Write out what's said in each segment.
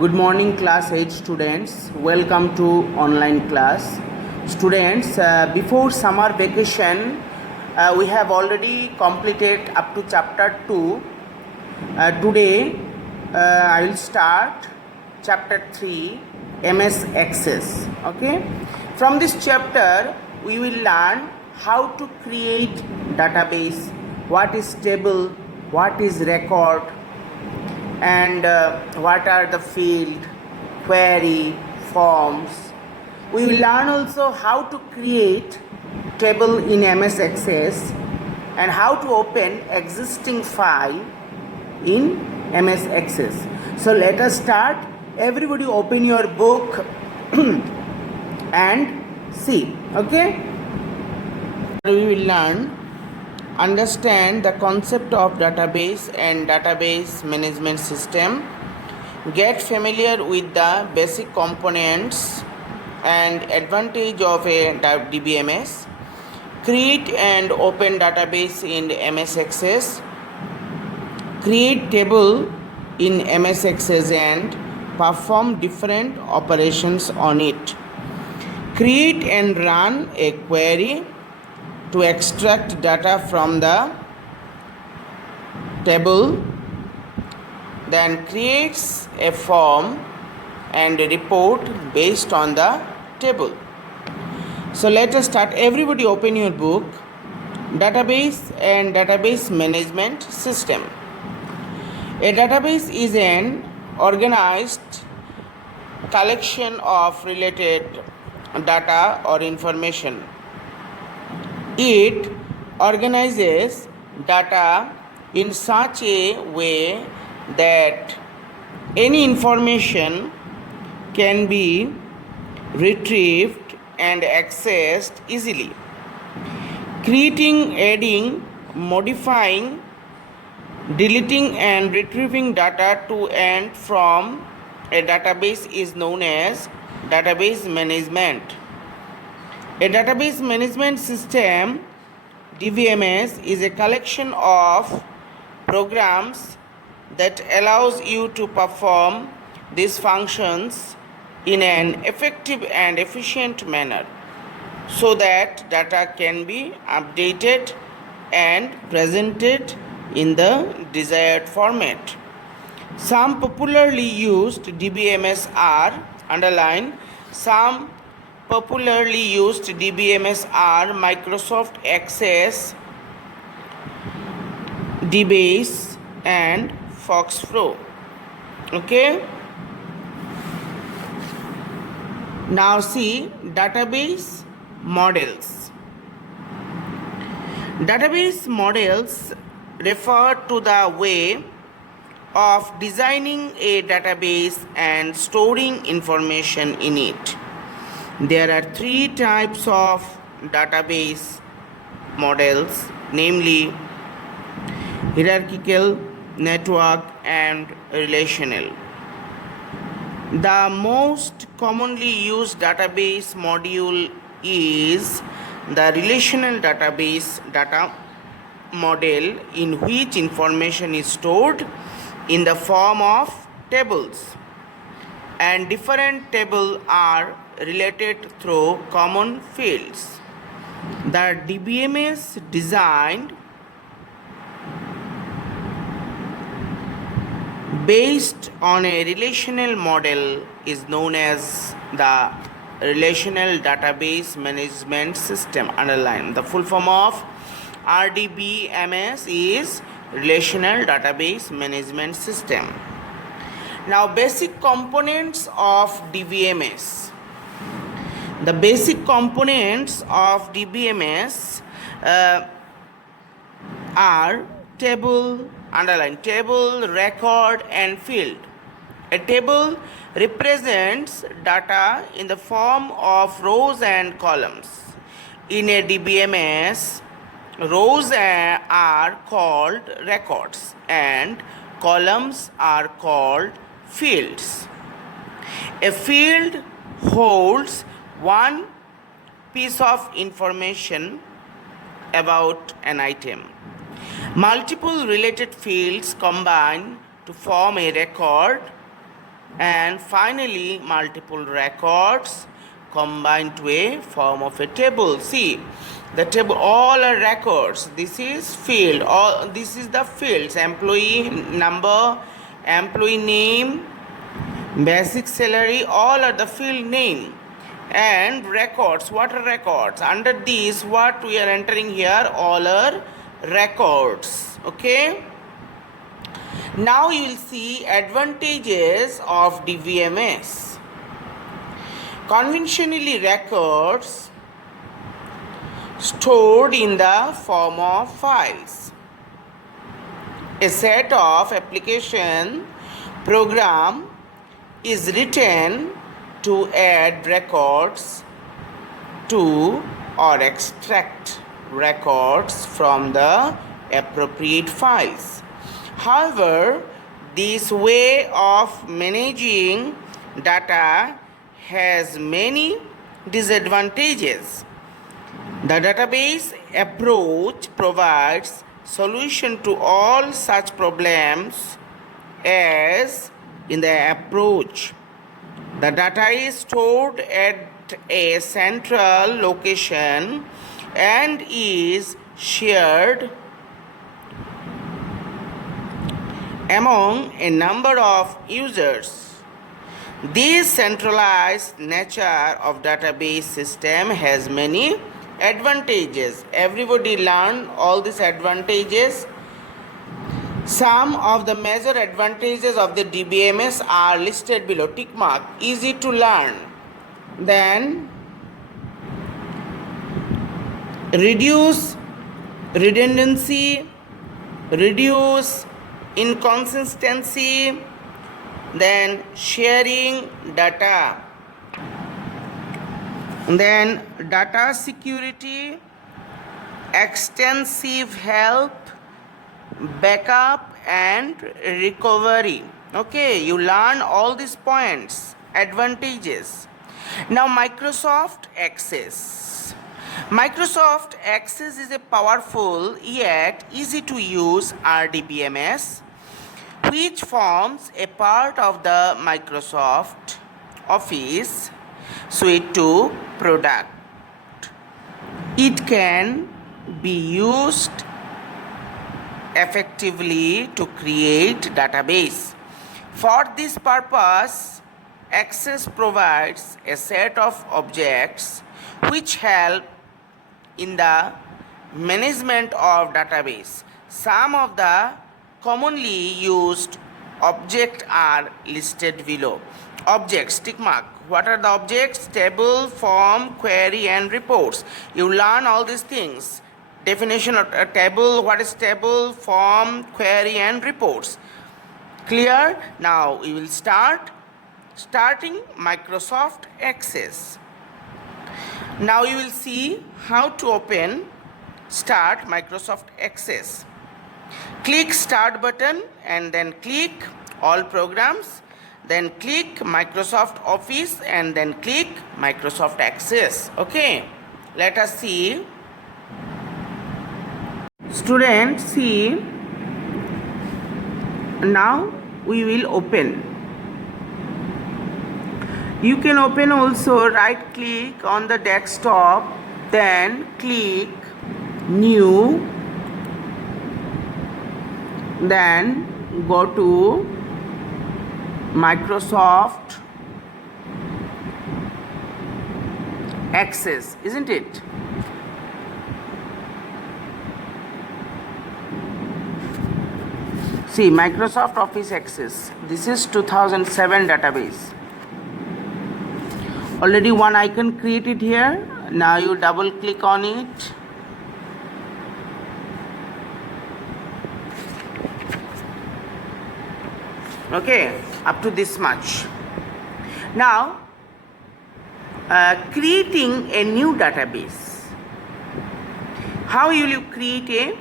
Good morning, class 8 students. Welcome to online class. Students, before summer vacation, we have already completed up to chapter 2. Today, I will start chapter 3, MS Access. Okay. From this chapter, we will learn how to create database, what is table, what is record, and what are the field, query, forms. We will learn also how to create table in MS Access and how to open existing file in MS Access. So let us start. Everybody open your book and see. Okay? We will learn understand the concept of database and database management system, get familiar with the basic components and advantage of a DBMS, create and open database in MS Access, create table in MS Access and perform different operations on it, create and run a query to extract data from the table, then creates a form and a report based on the table. So let us start. Everybody open your book. Database and database management system. A database is an organized collection of related data or information. It organizes data in such a way that any information can be retrieved and accessed easily. Creating, adding, modifying, deleting and retrieving data to and from a database is known as database management. A database management system, DBMS, is a collection of programs that allows you to perform these functions in an effective and efficient manner so that data can be updated and presented in the desired format. Some popularly used DBMS are underlined. Some popularly used DBMS are Microsoft Access, DBase and FoxPro. Okay. Now see database models. Database models refer to the way of designing a database and storing information in it. There are three types of database models, namely hierarchical, network, and relational. The most commonly used database module is the relational database data model, in which information is stored in the form of tables, and different tables are related through common fields. The DBMS designed based on a relational model is known as the Relational Database Management System. Underline the full form of RDBMS is Relational Database Management System. Now, basic components of DBMS. The basic components of DBMS are table, underline table, record and field. A table represents data in the form of rows and columns. In a DBMS, rows are called records and columns are called fields. A field holds one piece of information about an item. Multiple related fields combine to form a record and finally multiple records combined to a form of a table. See, the table, all are records. This is field, all this is the fields: employee number, employee name, basic salary, all are the field name. And records, what are records? Under these, what we are entering here, all are records. Okay, now you will see advantages of DBMS. Conventionally, records stored in the form of files. A set of application program is written to add records to or extract records from the appropriate files. However, this way of managing data has many disadvantages. The database approach provides solution to all such problems, as in the approach the data is stored at a central location and is shared among a number of users. This centralized nature of database system has many advantages. Everybody learn all these advantages. Some of the major advantages of the DBMS are listed below. Tick mark. Easy to learn. Then reduce redundancy, reduce inconsistency, then sharing data, then data security, extensive help, backup and recovery. Okay, you learn all these points, advantages. Now Microsoft Access. Microsoft Access is a powerful yet easy to use RDBMS which forms a part of the Microsoft Office Suite 2 product. It can be used effectively to create database. For this purpose, Access provides a set of objects which help in the management of database. Some of the commonly used objects are listed below. Objects, tick mark. What are the objects? Table, form, query and reports. You learn all these things. Definition of a table, what is table, form, query and reports. Clear? Now we will starting Microsoft Access. Now you will see how to start Microsoft Access. Click start button and then click all programs, then click Microsoft Office and then click Microsoft Access. Okay, let us see. Students, see, now we will open. You can open also, right click on the desktop, then click new, then go to Microsoft Access, isn't it? See, Microsoft Office Access. This is 2007 database. Already one icon created here. Now you double click on it. Okay, up to this much. Now, creating a new database. How will you create a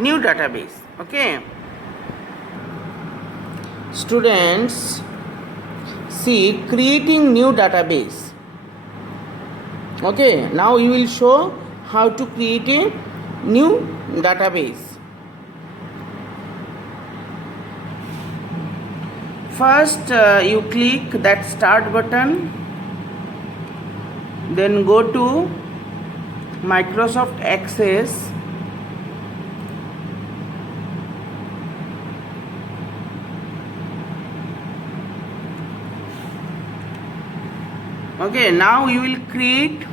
new database? Okay. Students, see, creating new database. Okay, now you will show how to create a new database. first you click that start button, then go to Microsoft Access. Okay, now you will create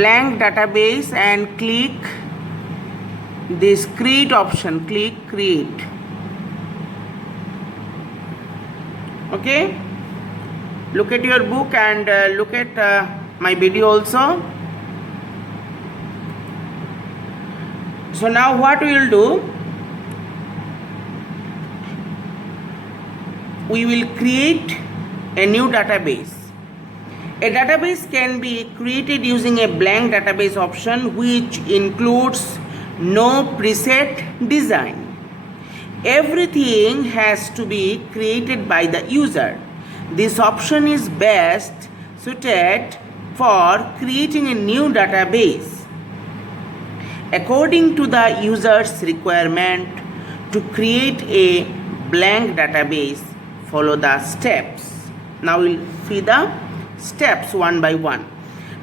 blank database and click this create option. Click create. Okay, look at your book and look at my video also. So now what we will do, we will create a new database. A database can be created using a blank database option which includes no preset design. Everything has to be created by the user. This option is best suited for creating a new database according to the user's requirement. To create a blank database, follow the steps. Now we'll see the steps one by one.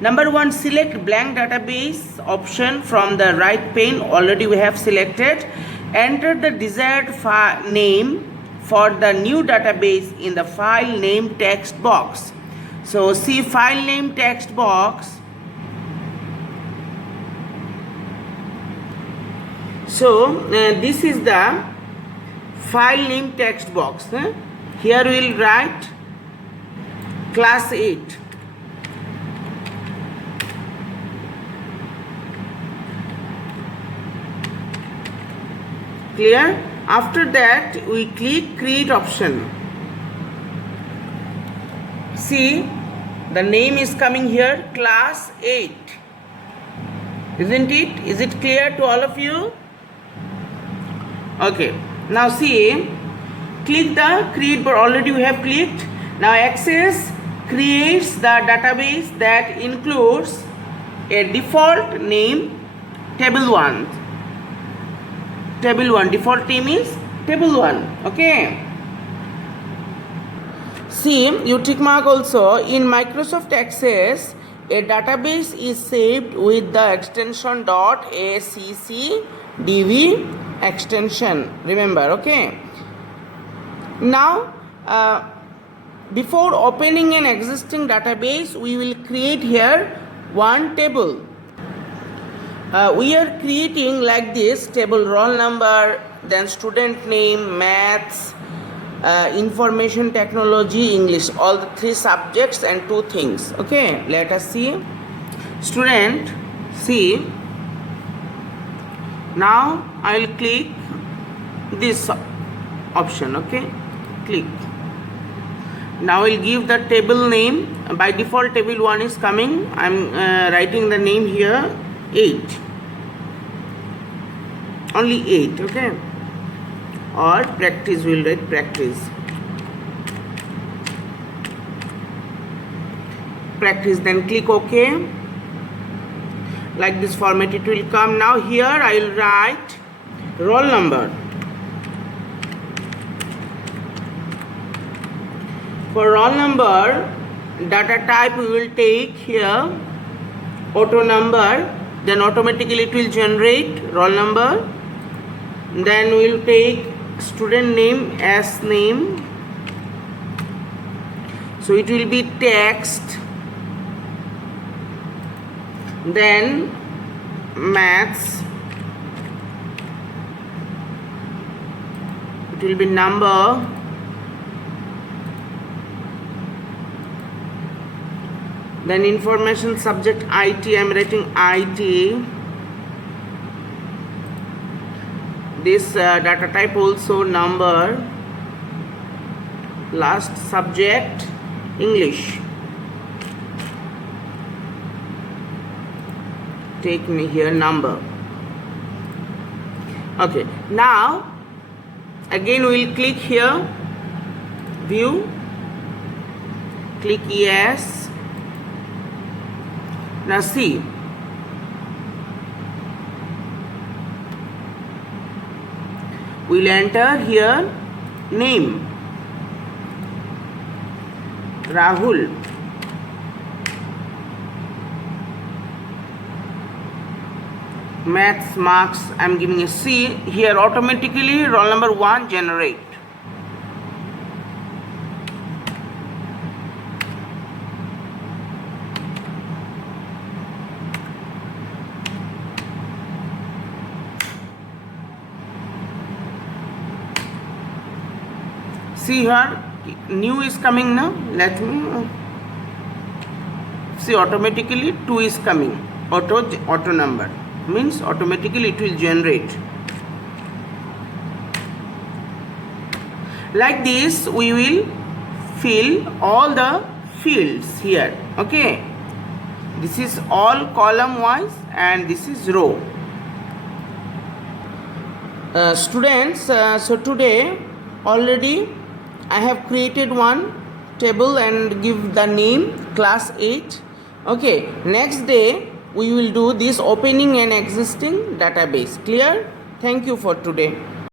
Number 1, select blank database option from the right pane. Already we have selected. Enter the desired file name for the new database in the file name text box. So see file name text box. So this is the file name text box. Here we will write class 8. Clear? After that we click create option. See, the name is coming here, class 8. Isn't it? Is it clear to all of you? Okay. Now see, click the create button. Already we have clicked. Now Access creates the database that includes a default name table 1. Table 1, default name is table 1. Okay. See, you tick mark also. In Microsoft Access, a database is saved with the extension .accdv extension. Remember, okay. Now, before opening an existing database, we will create here one table. We are creating like this table: roll number, then student name, maths, information technology, English, all the 3 subjects and 2 things. Okay, let us see. Student, see, now I will click this option. Okay, click. Now I will give the table name. By default table 1 is coming. I am writing the name here 8, only 8. Okay, or practice, will write practice. Then click OK. Like this format it will come. Now here I will write roll number. For roll number, data type we will take here auto number, then automatically it will generate roll number. Then we will take student name as name, so it will be text. Then maths, it will be number. Then information subject IT, I am writing IT. This data type also number. Last subject English. Take me here number. Okay, now again we will click here view, click yes. Now see, we'll enter here name Rahul. Maths marks I am giving a C. Here automatically roll number 1 generate. See here, new is coming now. Let me see, automatically 2 is coming. Auto number means automatically it will generate. Like this we will fill all the fields here. Okay, this is all column wise and this is row. Students, so today already I have created one table and give the name class 8. Okay, next day we will do this opening an existing database. Clear? Thank you for today.